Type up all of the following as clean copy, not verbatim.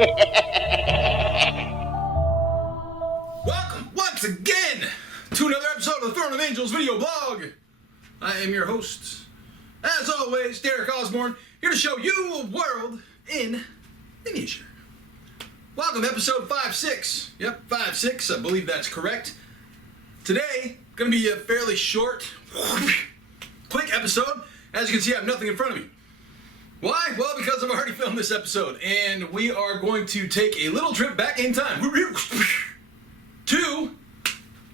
Welcome once again to another episode of the Throne of Angels video blog. I am your host, as always, Derek Osborne, here to show you a world in miniature. Welcome to episode 5.6. Yep, 5.6, I believe that's correct. Today, going to be a fairly short, quick episode. As you can see, I have nothing in front of me. Why? Well, because I've already filmed this episode, and we are going to take a little trip back in time to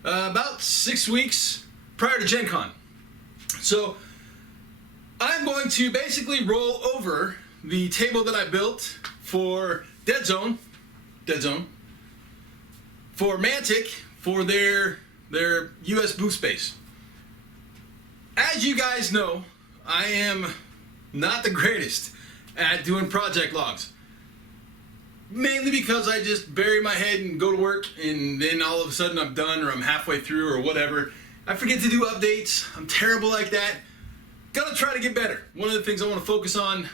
about 6 weeks prior to GenCon. So, I'm going to basically roll over the table that I built for Deadzone, for Mantic, for their US booth space. As you guys know, I am not the greatest at doing project logs. Mainly because I just bury my head and go to work, and then all of a sudden I'm done, or I'm halfway through, or whatever. I forget to do updates. I'm terrible like that. Gotta try to get better. One of the things I want to focus on,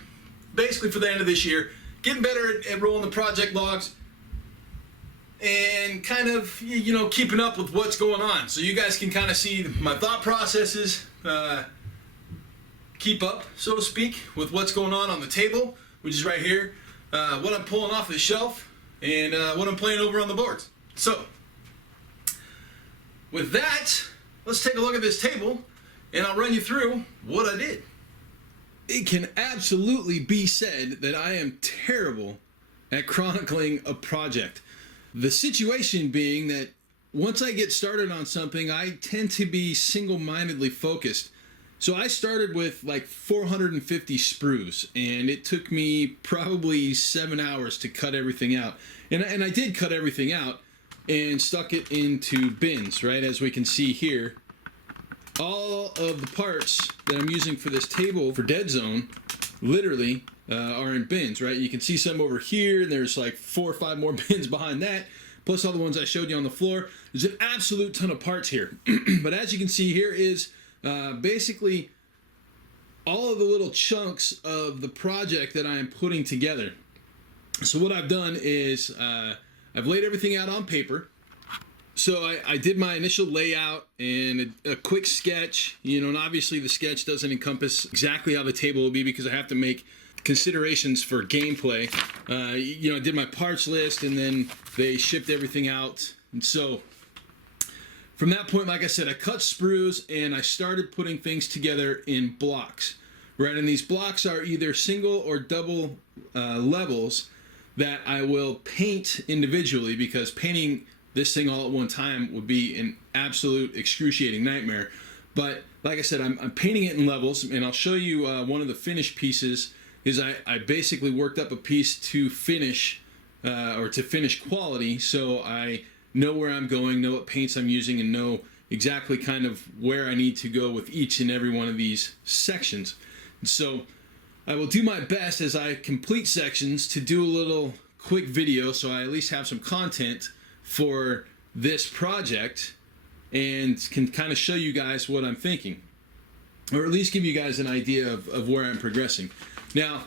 basically for the end of this year, getting better at rolling the project logs, and kind of, you know, keeping up with what's going on. So you guys can kind of see my thought processes, keep up, so to speak, with what's going on the table, which is right here, what I'm pulling off the shelf, and what I'm playing over on the boards. So, with that, let's take a look at this table, and I'll run you through what I did. It can absolutely be said that I am terrible at chronicling a project. The situation being that once I get started on something, I tend to be single-mindedly focused. So I started with like 450 sprues, and it took me probably 7 hours to cut everything out. And I did cut everything out and stuck it into bins, right? As we can see here, all of the parts that I'm using for this table for Deadzone literally are in bins, right? You can see some over here, and there's like 4 or 5 more bins behind that, plus all the ones I showed you on the floor. There's an absolute ton of parts here. But as you can see here is basically all of the little chunks of the project that I am putting together. So what I've done is I've laid everything out on paper. So I did my initial layout and a quick sketch, you know, and obviously the sketch doesn't encompass exactly how the table will be because I have to make considerations for gameplay. You know, I did my parts list, and then they shipped everything out. And so from that point, like I said, I cut sprues and I started putting things together in blocks, right? And these blocks are either single or double levels that I will paint individually, because painting this thing all at one time would be an absolute excruciating nightmare. But like I said, I'm painting it in levels, and I'll show you one of the finished pieces. Is I basically worked up a piece to finish or to finish quality, so I know where I'm going, know what paints I'm using, and know exactly kind of where I need to go with each and every one of these sections. And so I will do my best as I complete sections to do a little quick video, so I at least have some content for this project and can kind of show you guys what I'm thinking, or at least give you guys an idea of where I'm progressing. Now,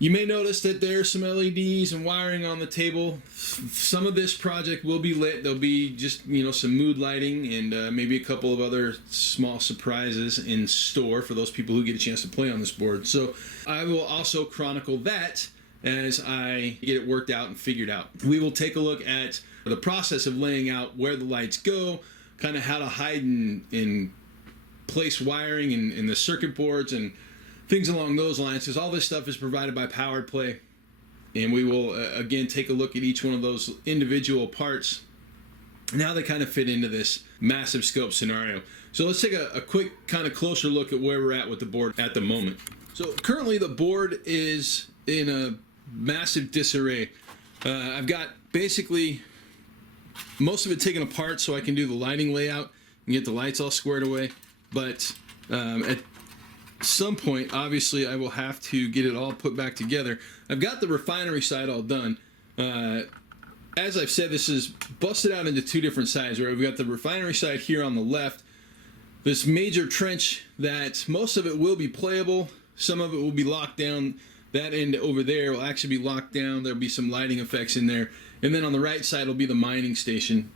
you may notice that there's some LEDs and wiring on the table. Some of this project will be lit. There'll be just, you know, some mood lighting and maybe a couple of other small surprises in store for those people who get a chance to play on this board. So I will also chronicle that as I get it worked out and figured out. We will take a look at the process of laying out where the lights go, kind of how to hide and place wiring in the circuit boards and things along those lines, because all this stuff is provided by Powered Play, and we will again take a look at each one of those individual parts and how they kind of fit into this massive scope scenario. So let's take a quick kind of closer look at where we're at with the board at the moment. So currently the board is in a massive disarray. I've got basically most of it taken apart so I can do the lighting layout and get the lights all squared away, but at some point, obviously, I will have to get it all put back together. I've got the refinery side all done. As I've said, this is busted out into 2 different sides, where we've got the refinery side here on the left, this major trench that most of it will be playable, some of it will be locked down that end over there will actually be locked down. There'll be some lighting effects in there. And then on the right side will be the mining station.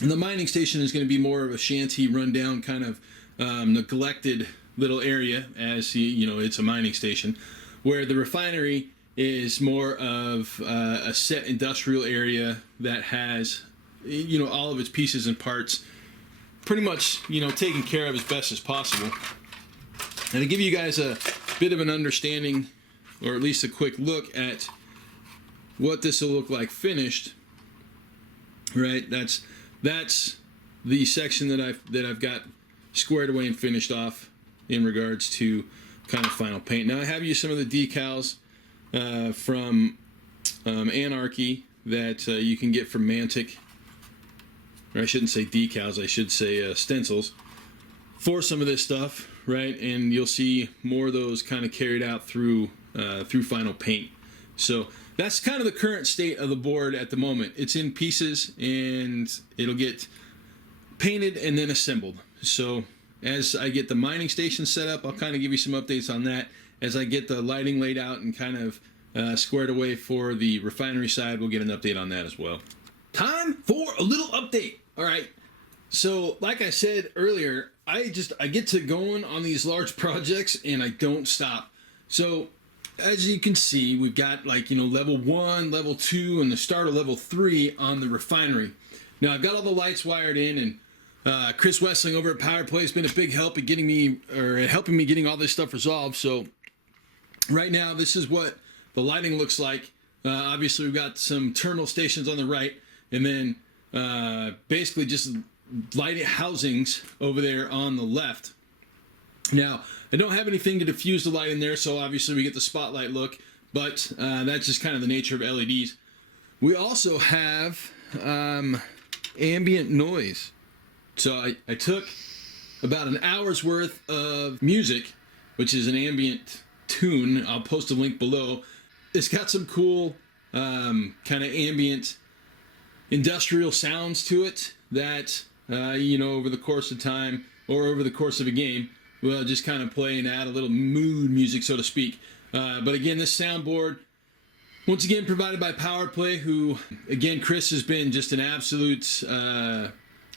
And the mining station is going to be more of a shanty, rundown, kind of neglected little area, as it's a mining station, where the refinery is more of a set industrial area that has, all of its pieces and parts pretty much, taken care of as best as possible. And to give you guys a bit of an understanding, or at least a quick look at what this will look like finished, right? That's the section that I've got squared away and finished off in regards to kind of final paint. Now I have used some of the decals from Anarchy that you can get from Mantic, or I shouldn't say decals, I should say stencils, for some of this stuff, right? And you'll see more of those kind of carried out through final paint. So that's kind of the current state of the board at the moment. It's in pieces and it'll get painted and then assembled. So as I get the mining station set up, I'll kind of give you some updates on that. As I get the lighting laid out and kind of squared away for the refinery side, we'll get an update on that as well. Time for a little update. All right. So like I said earlier, I get to going on these large projects and I don't stop. So as you can see, we've got level 1, level 2, and the start of level 3 on the refinery. Now I've got all the lights wired in, and Chris Wessling over at Power Play has been a big help at helping me getting all this stuff resolved. So right now, this is what the lighting looks like. Obviously, we've got some terminal stations on the right, and then basically just light housings over there on the left. Now, I don't have anything to diffuse the light in there, so obviously we get the spotlight look, but that's just kind of the nature of LEDs. We also have ambient noise. So I took about an hour's worth of music, which is an ambient tune. I'll post a link below. It's got some cool kind of ambient industrial sounds to it that, over the course of time or over the course of a game, will just kind of play and add a little mood music, so to speak. But again, this soundboard, once again, provided by Power Play, who, again, Chris has been just an absolute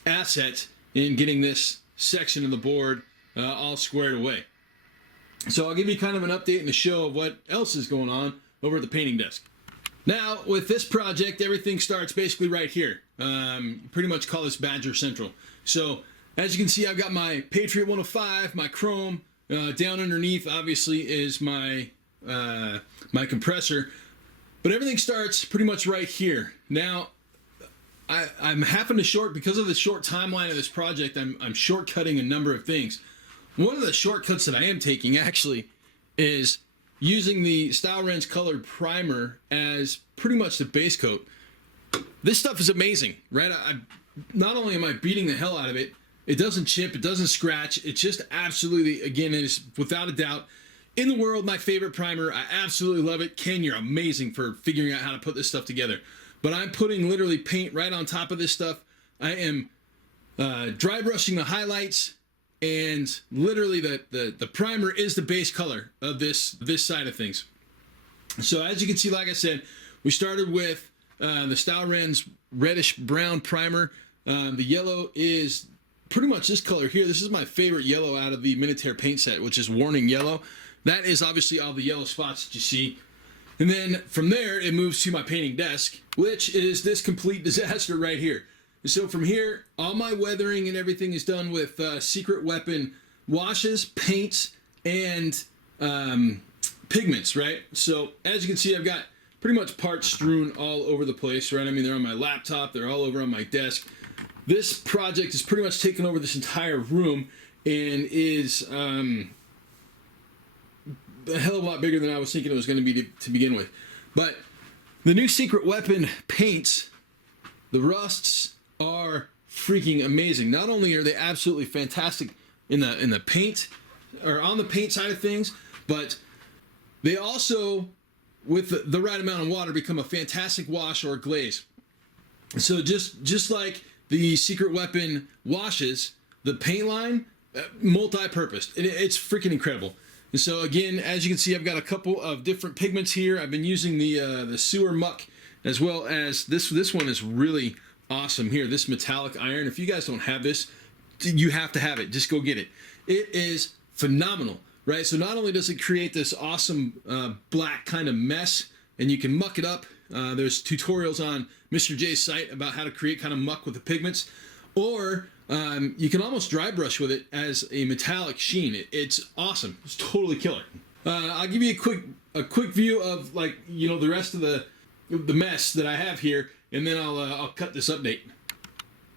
asset in getting this section of the board all squared away. So I'll give you kind of an update and a show of what else is going on over at the painting desk. Now, with this project, everything starts basically right here. Pretty much call this Badger Central. So, as you can see, I've got my Patriot 105, my chrome. Down underneath, obviously, is my my compressor. But everything starts pretty much right here. Now, I'm having to because of the short timeline of this project, I'm shortcutting a number of things. One of the shortcuts that I am taking, actually, is using the Stylrens colored primer as pretty much the base coat. This stuff is amazing, right? Not only am I beating the hell out of it, it doesn't chip, it doesn't scratch. It's just absolutely, again, it is without a doubt, in the world, my favorite primer. I absolutely love it. Ken, you're amazing for figuring out how to put this stuff together. But I'm putting literally paint right on top of this stuff. I am dry brushing the highlights, and literally the primer is the base color of this side of things. So as you can see, like I said, we started with the Stylrens reddish brown primer. The yellow is pretty much this color here. This is my favorite yellow out of the Minotaur paint set, which is Warning Yellow. That is obviously all the yellow spots that you see. And then from there, it moves to my painting desk, which is this complete disaster right here. So from here, all my weathering and everything is done with Secret Weapon washes, paints, and pigments, right? So as you can see, I've got pretty much parts strewn all over the place, right? I mean, they're on my laptop, they're all over on my desk. This project is pretty much taken over this entire room and is a hell of a lot bigger than I was thinking it was going to be to begin with. But the new Secret Weapon paints, the rusts are freaking amazing. Not only are they absolutely fantastic in the paint, or on the paint side of things, but they also, with the right amount of water, become a fantastic wash or glaze. So just like the Secret Weapon washes, the paint line, multi-purposed. It's freaking incredible. And so again, as you can see, I've got a couple of different pigments here. I've been using the sewer muck, as well as this one is really awesome here, this metallic iron. If you guys don't have this, you have to have it. Just go get it. It is phenomenal, right? So not only does it create this awesome black kind of mess, and you can muck it up. There's tutorials on Mr. J's site about how to create kind of muck with the pigments, or you can almost dry brush with it as a metallic sheen. It's awesome. It's totally killer. I'll give you a quick view of, like, you know, the rest of the mess that I have here, and then I'll cut this update.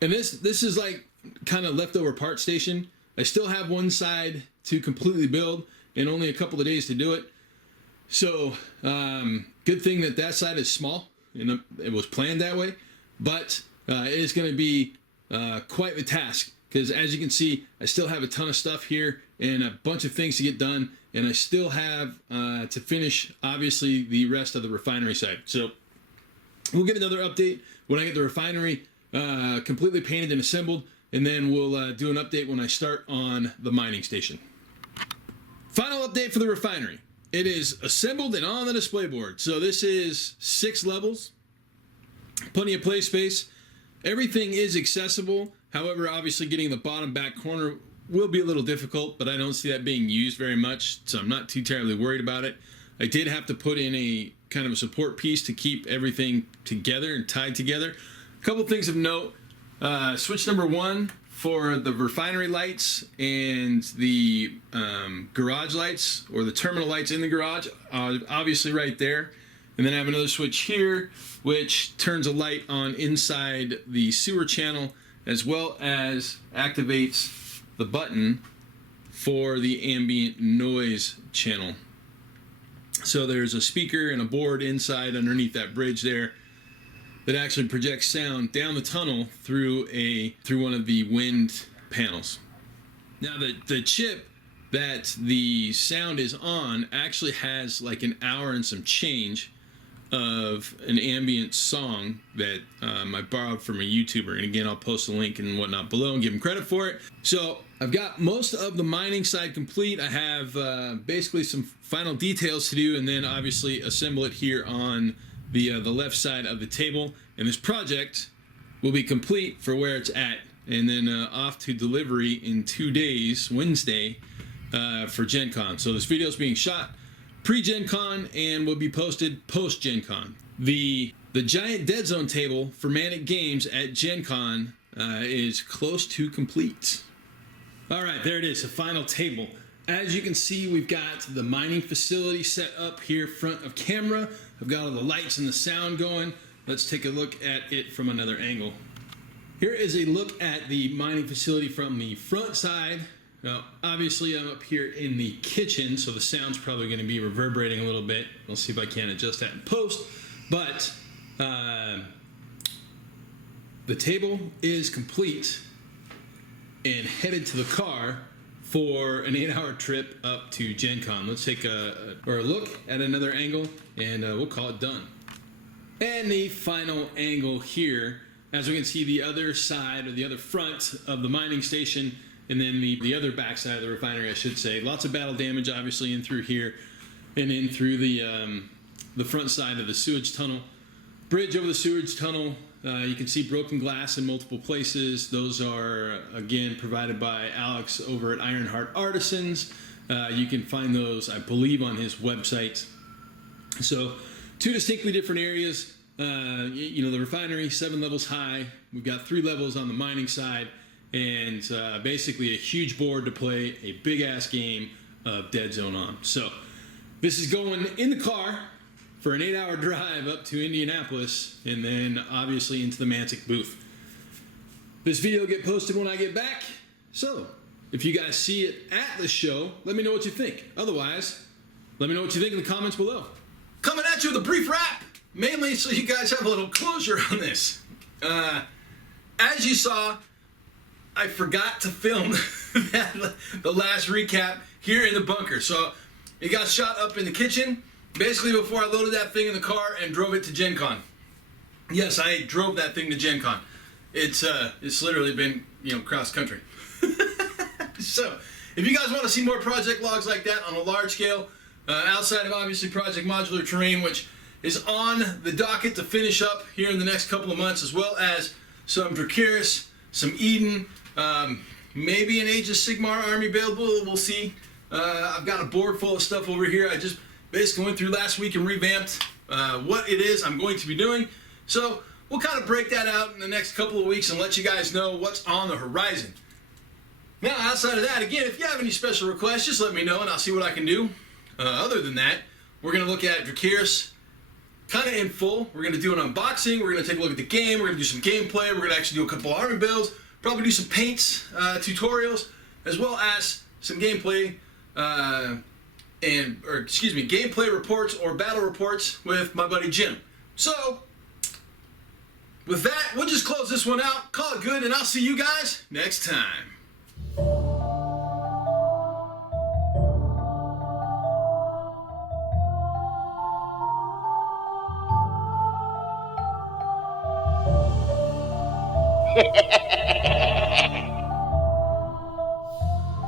And this is like kind of leftover part station. I still have one side to completely build and only a couple of days to do it. So good thing that side is small, and it was planned that way, but it is going to be quite the task, because as you can see, I still have a ton of stuff here and a bunch of things to get done, and I still have to finish, obviously, the rest of the refinery side. So we'll get another update when I get the refinery completely painted and assembled, and then we'll do an update when I start on the mining station. Final update for the refinery. It is assembled and on the display board. So this is 6 levels, plenty of play space. Everything is accessible. However, obviously getting the bottom back corner will be a little difficult, but I don't see that being used very much, so I'm not too terribly worried about it. I did have to put in a kind of a support piece to keep everything together and tied together. A couple things of note. Switch number 1 for the refinery lights and the garage lights, or the terminal lights in the garage, obviously right there. And then I have another switch here, which turns a light on inside the sewer channel, as well as activates the button for the ambient noise channel. So there's a speaker and a board inside underneath that bridge there that actually projects sound down the tunnel through one of the wind panels. Now the chip that the sound is on actually has like an hour and some change of an ambient song that I borrowed from a YouTuber, and again, I'll post a link and whatnot below and give him credit for it. So I've got most of the mining side complete. I have basically some final details to do, and then obviously assemble it here on the left side of the table, and this project will be complete for where it's at, and then off to delivery in 2 days, Wednesday, for GenCon. So this video is being shot pre-GenCon and will be posted post-GenCon. The giant Deadzone table for Mantic Games at GenCon is close to complete. All right, there it is, the final table. As you can see, we've got the mining facility set up here front of camera. I've got all the lights and the sound going. Let's take a look at it from another angle. Here is a look at the mining facility from the front side. Now, obviously I'm up here in the kitchen, so the sound's probably going to be reverberating a little bit. I'll see if I can adjust that in post. But the table is complete and headed to the car for an 8-hour trip up to GenCon. Let's take a look at another angle, and we'll call it done. And the final angle here, as we can see, the other side, or the other front of the mining station, and then the other back side of the refinery, I should say. Lots of battle damage, obviously, in through here, and in through the front side of the sewage tunnel. Bridge over the sewage tunnel. You can see broken glass in multiple places. Those are, again, provided by Alex over at Ironheart Artisans. You can find those, I believe, on his website. So, 2 distinctly different areas. You know, the refinery, 7 levels high. We've got 3 levels on the mining side, and basically a huge board to play a big-ass game of Deadzone on. So, this is going in the car for an 8-hour drive up to Indianapolis, and then obviously into the Mantic booth. This video will get posted when I get back, so if you guys see it at the show, let me know what you think. Otherwise, let me know what you think in the comments below. Coming at you with a brief wrap, mainly so you guys have a little closure on this. As you saw, I forgot to film the last recap here in the bunker. So it got shot up in the kitchen, basically before I loaded that thing in the car and drove it to GenCon. Yes, I drove that thing to GenCon. It's literally been, you know, cross country. So If you guys want to see more project logs like that on a large scale, outside of obviously Project Modular Terrain, which is on the docket to finish up here in the next couple of months, as well as some Dracarys, some Eden, maybe an Age of Sigmar army available, we'll see. I've got a board full of stuff over here. I just basically went through last week and revamped what it is I'm going to be doing. So we'll kind of break that out in the next couple of weeks and let you guys know what's on the horizon. Now, outside of that, again, if you have any special requests, just let me know and I'll see what I can do. Other than that, we're going to look at Dracarys kind of in full. We're going to do an unboxing. We're going to take a look at the game. We're going to do some gameplay. We're going to actually do a couple army builds. Probably do some paints, tutorials, as well as some gameplay, gameplay reports or battle reports with my buddy Jim. So, with that, we'll just close this one out, call it good, and I'll see you guys next time. Hehehehe